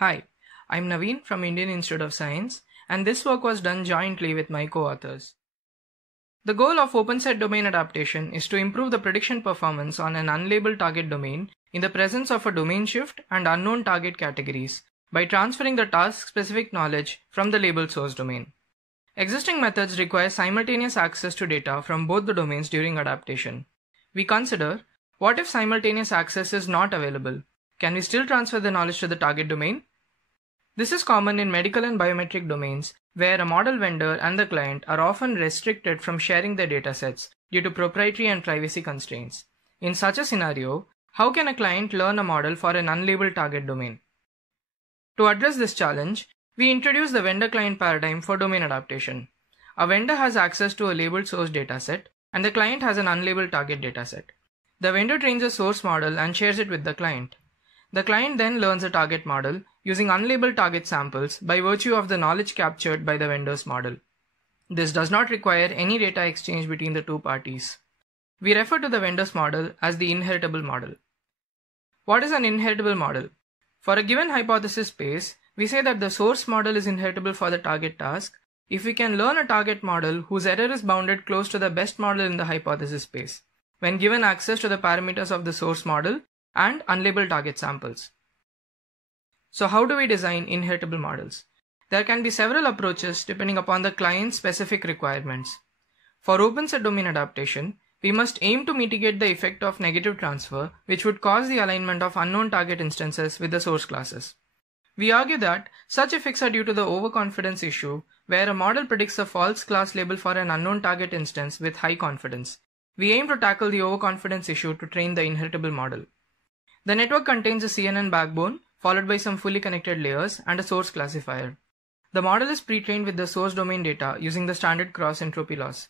Hi, I'm Naveen from Indian Institute of Science, and this work was done jointly with my co-authors. The goal of open-set domain adaptation is to improve the prediction performance on an unlabeled target domain in the presence of a domain shift and unknown target categories by transferring the task-specific knowledge from the labeled source domain. Existing methods require simultaneous access to data from both the domains during adaptation. We consider, what if simultaneous access is not available? Can we still transfer the knowledge to the target domain? This is common in medical and biometric domains, where a model vendor and the client are often restricted from sharing their datasets due to proprietary and privacy constraints. In such a scenario, how can a client learn a model for an unlabeled target domain? To address this challenge, we introduce the vendor-client paradigm for domain adaptation. A vendor has access to a labeled source dataset, and the client has an unlabeled target dataset. The vendor trains a source model and shares it with the client. The client then learns a target model using unlabeled target samples by virtue of the knowledge captured by the vendor's model. This does not require any data exchange between the two parties. We refer to the vendor's model as the inheritable model. What is an inheritable model? For a given hypothesis space, we say that the source model is inheritable for the target task if we can learn a target model whose error is bounded close to the best model in the hypothesis space, when given access to the parameters of the source model and unlabeled target samples. So how do we design inheritable models? There can be several approaches depending upon the client's specific requirements. For open-set domain adaptation, we must aim to mitigate the effect of negative transfer, which would cause the alignment of unknown target instances with the source classes. We argue that such effects are due to the overconfidence issue, where a model predicts a false class label for an unknown target instance with high confidence. We aim to tackle the overconfidence issue to train the inheritable model. The network contains a CNN backbone, followed by some fully connected layers and a source classifier. The model is pre-trained with the source domain data using the standard cross-entropy loss.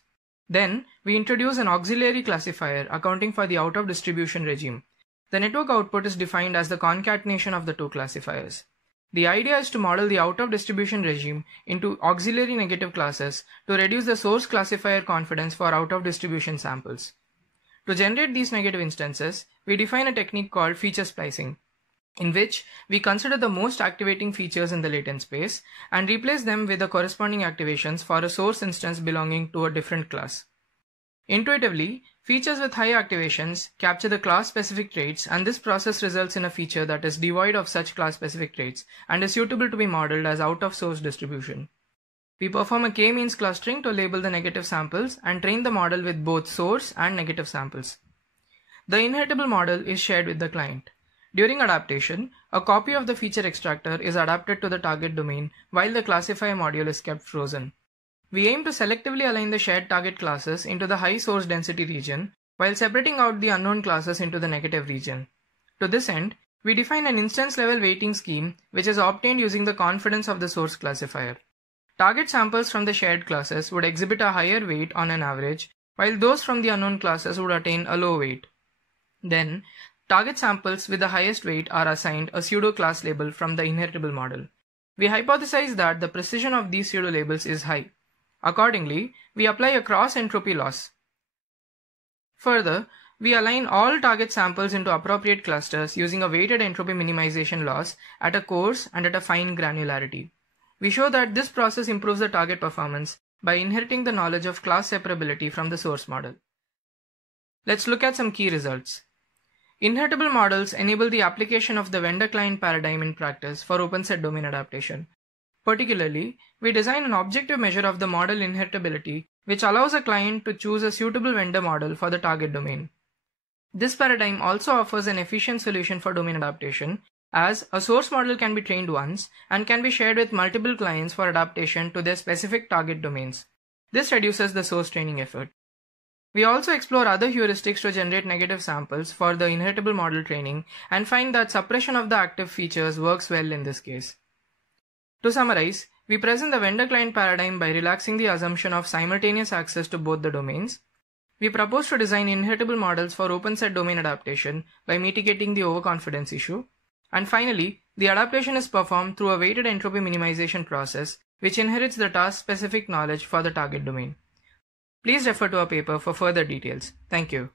Then, we introduce an auxiliary classifier accounting for the out-of-distribution regime. The network output is defined as the concatenation of the two classifiers. The idea is to model the out-of-distribution regime into auxiliary negative classes to reduce the source classifier confidence for out-of-distribution samples. To generate these negative instances, we define a technique called feature splicing, in which we consider the most activating features in the latent space and replace them with the corresponding activations for a source instance belonging to a different class. Intuitively, features with high activations capture the class-specific traits, and this process results in a feature that is devoid of such class-specific traits and is suitable to be modeled as out-of-source distribution. We perform a k-means clustering to label the negative samples and train the model with both source and negative samples. The inheritable model is shared with the client. During adaptation, a copy of the feature extractor is adapted to the target domain while the classifier module is kept frozen. We aim to selectively align the shared target classes into the high source density region while separating out the unknown classes into the negative region. To this end, we define an instance level weighting scheme which is obtained using the confidence of the source classifier. Target samples from the shared classes would exhibit a higher weight on an average, while those from the unknown classes would attain a low weight. Then, target samples with the highest weight are assigned a pseudo-class label from the inheritable model. We hypothesize that the precision of these pseudo-labels is high. Accordingly, we apply a cross-entropy loss. Further, we align all target samples into appropriate clusters using a weighted entropy minimization loss at a coarse and at a fine granularity. We show that this process improves the target performance by inheriting the knowledge of class separability from the source model. Let's look at some key results. Inheritable models enable the application of the vendor-client paradigm in practice for open-set domain adaptation. Particularly, we design an objective measure of the model inheritability, which allows a client to choose a suitable vendor model for the target domain. This paradigm also offers an efficient solution for domain adaptation, as a source model can be trained once and can be shared with multiple clients for adaptation to their specific target domains. This reduces the source training effort. We also explore other heuristics to generate negative samples for the inheritable model training and find that suppression of the active features works well in this case. To summarize, we present the vendor-client paradigm by relaxing the assumption of simultaneous access to both the domains. We propose to design inheritable models for open-set domain adaptation by mitigating the overconfidence issue. And finally, the adaptation is performed through a weighted entropy minimization process, which inherits the task-specific knowledge for the target domain. Please refer to our paper for further details. Thank you.